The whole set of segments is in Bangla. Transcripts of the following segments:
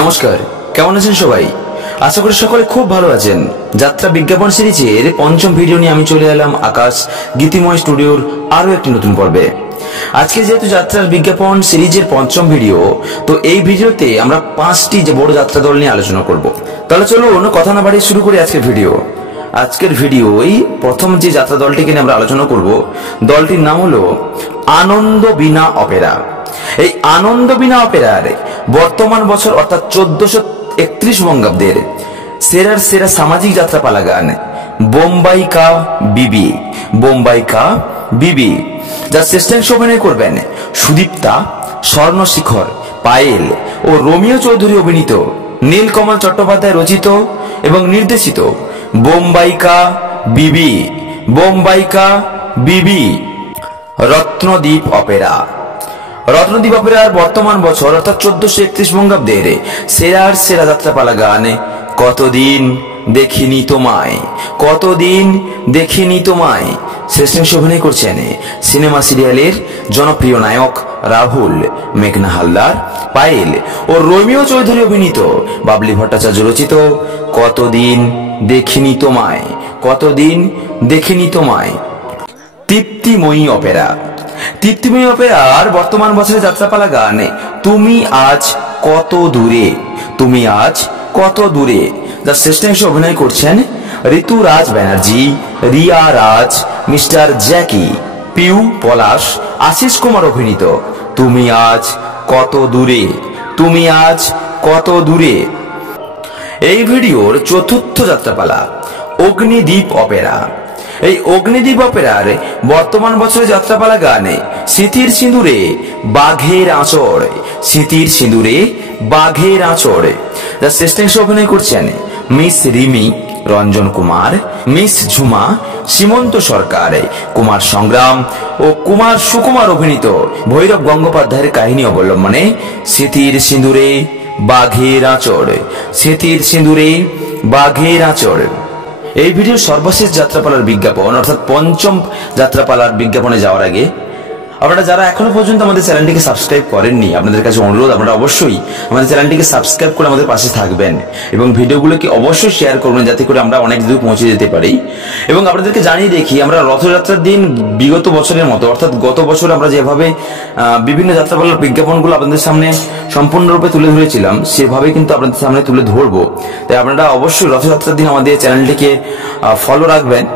নমস্কার, কেমন আছেন সবাই? আশা করি সকলে খুব ভালো আছেন। যাত্রা বিজ্ঞাপন সিরিজের পঞ্চম ভিডিও নিয়ে আমি চলে এলাম আকাশ গীতিময় স্টুডিওর আরো একটি নতুন পর্বে। আজকে যেহেতু যাত্রার বিজ্ঞাপন সিরিজের পঞ্চম ভিডিও, তো এই ভিডিওতে আমরা 5টি যে বড় যাত্রা দল নিয়ে আলোচনা করব। তাহলে চলুন কথা না বাড়িয়ে শুরু করি আজকের ভিডিও। আজকের ভিডিওই প্রথম যে যাত্রা দলটিকে নিয়ে আমরা আলোচনা করব, দলটির নাম হলো আনন্দ বীণা অপেরা। এই আনন্দ বীণা অপেরার বর্তমান বছর অর্থাৎ 1431 বঙ্গাব্দের সেরার সেরা সামাজিক যাত্রাপালা গান বোম্বাই কা বিবি। বোম্বাই কা বিবি, যার শ্রেষ্ঠাংশ অভিনয় করবেন সুদীপ্তা, স্বর্ণশিখর, পায়েল ও রোমিও চৌধুরী অভিনীত, নীলকমল চট্টোপাধ্যায় রচিত এবং নির্দেশিত বোম্বাই কা বিবি। বোম্বাই কা বিবি। রত্নদ্বীপ অপেরা। রত্নদ্বীপ অপেরার বর্তমান বছর অর্থাৎ 1431 বঙ্গাব্দের সেরার সেরা যাত্রাপালা গান কতদিন দেখিনি তোমায়। কতদিন দেখিনি তোমায়। শ্রেষ্ঠাংশ অভিনয় করছেন সিনেমা সিরিয়ালের জনপ্রিয় নায়ক রাহুল, মেঘনা হালদার, পায়েল ও রোমিও চৌধুরী অভিনীত, বাবলি ভট্টাচার্য রচিত কতদিন দেখিনি তোমায়। কতদিন দেখিনি তোমায়। তৃপ্তিময়ী অপেরা। তৃপ্তিময়ী অপেরার বর্তমান বছরের যাত্রাপালা গান তুমি আজ কত দূরে। তুমি আজ কত দূরে, যার শ্রেষ্ঠাংশ অভিনয় করছেন ঋতুরাজ ব্যানার্জি, রিয়া রাজ, মিস্টার জ্যাকি, পিউ পলাশ, আশিস কুমার অভিনীত তুমি আজ কত দূরে। তুমি আজ কত দূরে। এই ভিডিওর চতুর্থ যাত্রাপালা অগ্নিদ্বীপ অপেরা। এই অগ্নিদ্বীপ অপেরার বর্তমান বছরের যাত্রাপালা গান স্মৃতির সিঁদুরে বাঘের আঁচড়। স্মৃতির সিঁদুরে বাঘের আঁচড়, যার শ্রেষ্ঠাংশ অভিনয় করছেন মিস রিমি, রঞ্জন কুমার, মিস ঝুমা, সীমন্ত সরকার, কুমার সংগ্রাম ও কুমার সুকুমার অভিনীত ভৈরব গঙ্গোপাধ্যায়ের কাহিনী অবলম্বনে স্মৃতির সিঁদুরে বাঘের আঁচড়। স্মৃতির সিঁদুরে বাঘের আঁচড়। এই ভিডিওর সর্বশেষ যাত্রাপালার বিজ্ঞাপন অর্থাৎ পঞ্চম যাত্রাপালার বিজ্ঞাপনে যাওয়ার আগে আপনারা যারা এখনো পর্যন্ত আমাদের চ্যানেলটিকে সাবস্ক্রাইব করেননি, আপনাদের কাছে অনুরোধ আপনারা অবশ্যই আমাদের চ্যানেলটিকে সাবস্ক্রাইব করে আমাদের পাশে থাকবেন এবং ভিডিওগুলোকে অবশ্যই শেয়ার করবেন, যাতে করে আমরা অনেক দূর পৌঁছে যেতে পারি। এবং আপনাদেরকে জানিয়ে দেখি, আমরা রথযাত্রার দিন বিগত বছরের মতো অর্থাৎ গত বছর আমরা যেভাবে বিভিন্ন যাত্রাপালার বিজ্ঞাপনগুলো আপনাদের সামনে সম্পূর্ণরূপে তুলে ধরেছিলাম, সেভাবে কিন্তু আপনাদের সামনে তুলে ধরবো। তাই আপনারা অবশ্যই রথযাত্রার দিন আমাদের চ্যানেলটিকে ফলো রাখবেন।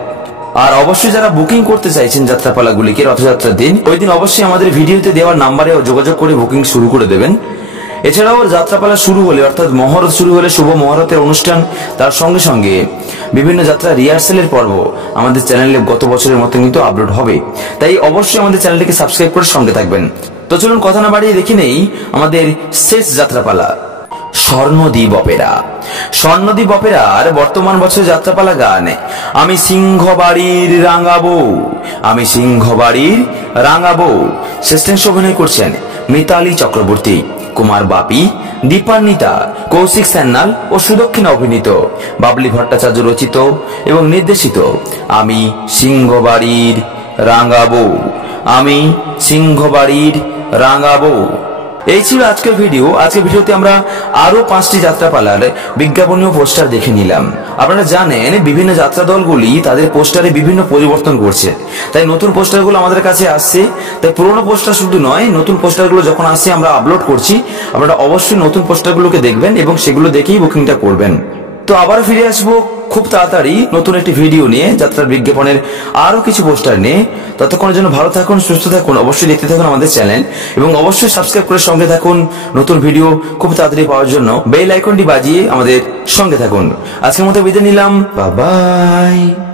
আর অবশ্যই যারা বুকিং করতে চাইছেন যাত্রাপালাগুলিকে রথযাত্রার দিন, ওই দিন অবশ্যই আমাদের ভিডিওতে দেওয়ার নাম্বারে যোগাযোগ করে বুকিং শুরু করে দেবেন। এছাড়াও যাত্রাপালা শুরু হলে অর্থাৎ মহরত শুরু হলে শুভ মহরতের অনুষ্ঠান, তার সঙ্গে সঙ্গে বিভিন্ন যাত্রা রিহার্সালের পর্ব আমাদের চ্যানেলে গত বছরের মতো কিন্তু আপলোড হবে। তাই অবশ্যই আমাদের চ্যানেলটিকে সাবস্ক্রাইব করে সঙ্গে থাকবেন। তো চলুন কথা না বাড়িয়ে দেখে নেই আমাদের শেষ যাত্রাপালা স্বর্ণদ্বীপ অপেরা। স্বর্ণদ্বীপ অপেরার বর্তমান বছরের যাত্রাপালা গান আমি সিংহবাড়ির রাঙাবো। আমি সিংহবাড়ির রাঙাবো। শ্রেষ্ঠাংশ অভিনয় করছেন মিতালি চক্রবর্তী, কুমার বাপি, দীপান্বিতা, কৌশিক সান্যাল ও সুদক্ষিণা অভিনীত, বাবলি ভট্টাচার্য রচিত এবং নির্দেশিত আমি সিংহবাড়ির রাঙাবো। আমি সিংহবাড়ির রাঙাবো। এই ছিল আজকের ভিডিও। আজকের ভিডিওতে আমরা আরো 5টি যাত্রাপালার বিজ্ঞাপনীয় পোস্টার দেখে নিলাম। আপনারা জানেন বিভিন্ন যাত্রা দলগুলি তাদের পোস্টারে বিভিন্ন পরিবর্তন করছে, তাই নতুন পোস্টারগুলো আমাদের কাছে আসছে। তাই পুরোনো পোস্টার শুধু নয়, নতুন পোস্টারগুলো যখন আসছে আমরা আপলোড করছি, আপনারা অবশ্যই নতুন পোস্টারগুলোকে দেখবেন এবং সেগুলো দেখেই বুকিংটা করবেন। তো আবার ফিরে আসবো খুব তাড়াতাড়ি নতুন একটি ভিডিও নিয়ে, যাত্রার বিজ্ঞাপনের আরো কিছু পোস্টার নিয়ে। ততক্ষণের জন্য ভালো থাকুন, সুস্থ থাকুন, অবশ্যই দেখতে থাকুন আমাদের চ্যানেল এবং অবশ্যই সাবস্ক্রাইব করে সঙ্গে থাকুন। নতুন ভিডিও খুব তাড়াতাড়ি পাওয়ার জন্য বেল আইকনটি বাজিয়ে আমাদের সঙ্গে থাকুন। আজকের মতো বিদায় নিলাম, বাই বাই।